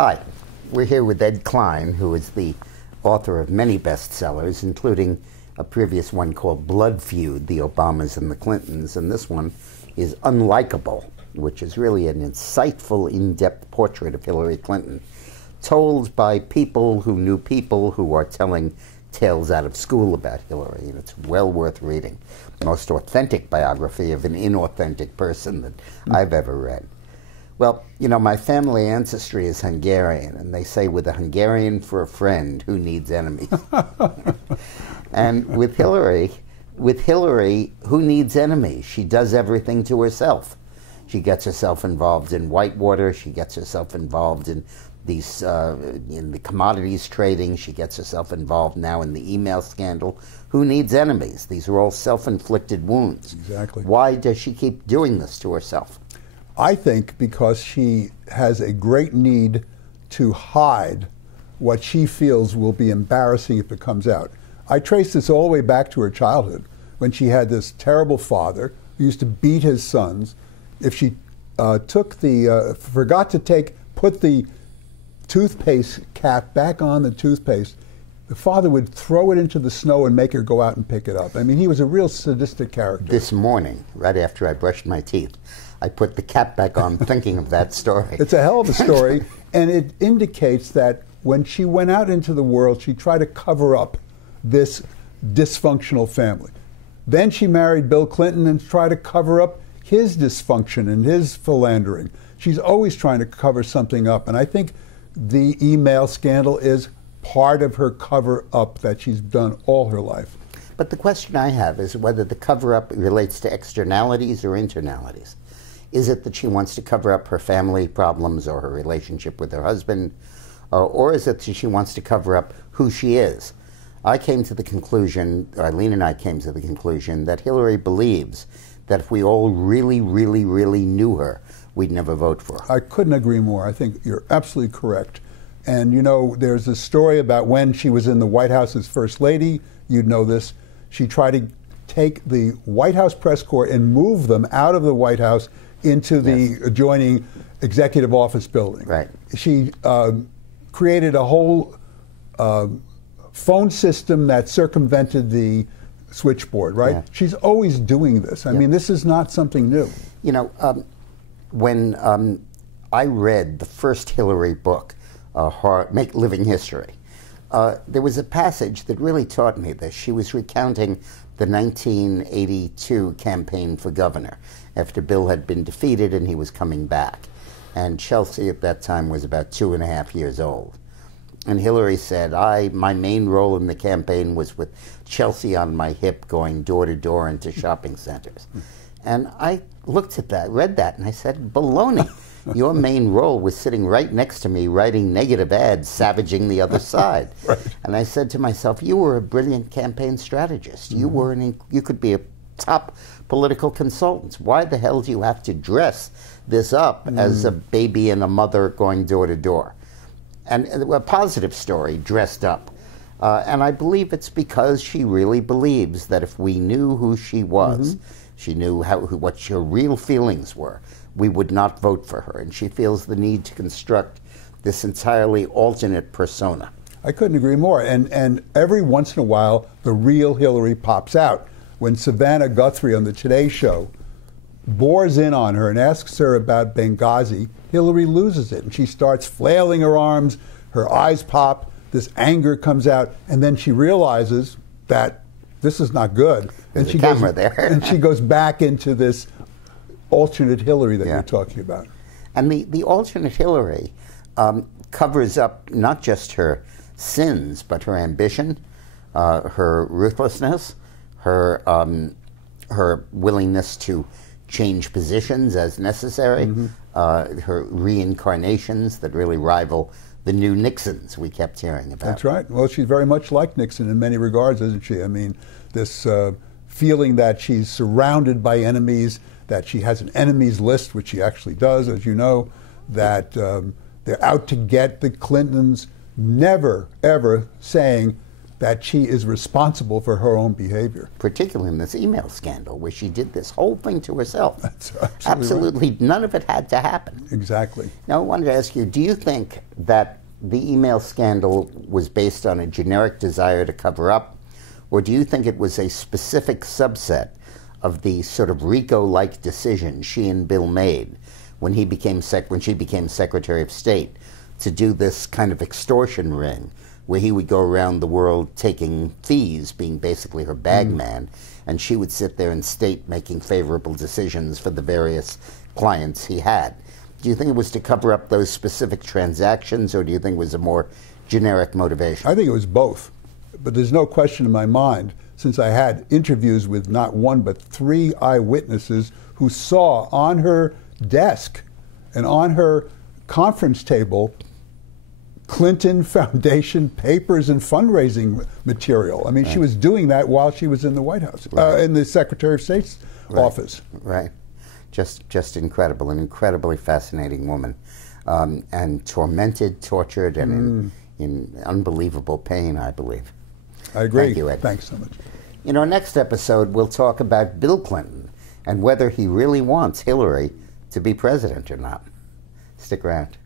Hi, we're here with Ed Klein, who is the author of many bestsellers, including a previous one called Blood Feud, The Obamas and the Clintons, and this one is Unlikable, which is really an insightful, in-depth portrait of Hillary Clinton, told by people who are telling tales out of school about Hillary, and it's well worth reading. Most authentic biography of an inauthentic person that I've ever read. Well, you know, my family ancestry is Hungarian, and they say, with a Hungarian for a friend, who needs enemies? And with Hillary, who needs enemies? She does everything to herself. She gets herself involved in Whitewater. She gets herself involved in these in the commodities trading. She gets herself involved now in the email scandal. Who needs enemies? These are all self-inflicted wounds. Exactly. Why does she keep doing this to herself? I think because she has a great need to hide what she feels will be embarrassing if it comes out. I trace this all the way back to her childhood, when she had this terrible father who used to beat his sons. If she forgot to put the toothpaste cap back on the toothpaste, the father would throw it into the snow and make her go out and pick it up. I mean, he was a real sadistic character. This morning, right after I brushed my teeth, I put the cap back on thinking of that story. It's a hell of a story, and it indicates that when she went out into the world, she tried to cover up this dysfunctional family. Then she married Bill Clinton and tried to cover up his dysfunction and his philandering. She's always trying to cover something up, and I think the email scandal is part of her cover-up that she's done all her life. But the question I have is whether the cover-up relates to externalities or internalities. Is it that she wants to cover up her family problems or her relationship with her husband, or is it that she wants to cover up who she is? I came to the conclusion, Eileen and I came to the conclusion, that Hillary believes that if we all really, really, really knew her, we'd never vote for her. I couldn't agree more. I think you're absolutely correct. And you know, there's a story about when she was in the White House as First Lady. You'd know this. She tried to take the White House press corps and move them out of the White House into the adjoining executive office building. Right. She created a whole phone system that circumvented the switchboard, right? Yeah. She's always doing this. I mean, this is not something new. You know, when I read the first Hillary book, Living History, there was a passage that really taught me this. She was recounting the 1982 campaign for governor after Bill had been defeated and he was coming back. And Chelsea at that time was about 2.5 years old. And Hillary said, my main role in the campaign was with Chelsea on my hip going door to door into shopping centers. And I looked at that, read that, and I said, baloney. Your main role was sitting right next to me writing negative ads, savaging the other side. Right. And I said to myself, you were a brilliant campaign strategist. You were you could be a top political consultant. Why the hell do you have to dress this up as a baby and a mother going door to door? And a positive story, dressed up. And I believe it's because she really believes that if we knew who she was, she knew what her real feelings were, we would not vote for her. And she feels the need to construct this entirely alternate persona. I couldn't agree more. And every once in a while, the real Hillary pops out. When Savannah Guthrie on the Today Show bores in on her and asks her about Benghazi, Hillary loses it. And she starts flailing her arms, her eyes pop, this anger comes out, and then she realizes that this is not good. There's a camera there. And she goes back into this alternate Hillary that you're talking about. And the alternate Hillary covers up not just her sins, but her ambition, her ruthlessness, her willingness to change positions as necessary, her reincarnations that really rival the new Nixons we kept hearing about. That's right. Well, she's very much like Nixon in many regards, isn't she? I mean, this feeling that she's surrounded by enemies, that she has an enemies list, which she actually does, as you know, that they're out to get the Clintons, never, ever saying, that she is responsible for her own behavior. Particularly in this email scandal, where she did this whole thing to herself. That's absolutely right. None of it had to happen. Exactly. Now, I wanted to ask you, do you think that the email scandal was based on a generic desire to cover up, or do you think it was a specific subset of the sort of RICO-like decision she and Bill made when she became Secretary of State to do this kind of extortion ring, where he would go around the world taking fees, being basically her bag man, and she would sit there in state making favorable decisions for the various clients he had? Do you think it was to cover up those specific transactions, or do you think it was a more generic motivation? I think it was both. But there's no question in my mind, since I had interviews with not one but 3 eyewitnesses who saw on her desk and on her conference table Clinton Foundation papers and fundraising material. I mean, she was doing that while she was in the White House, in the Secretary of State's office. Right. Just incredible, an incredibly fascinating woman, and tormented, tortured, and in unbelievable pain, I believe. I agree. Thank you, Ed. Thanks so much. In our next episode, we'll talk about Bill Clinton and whether he really wants Hillary to be president or not. Stick around.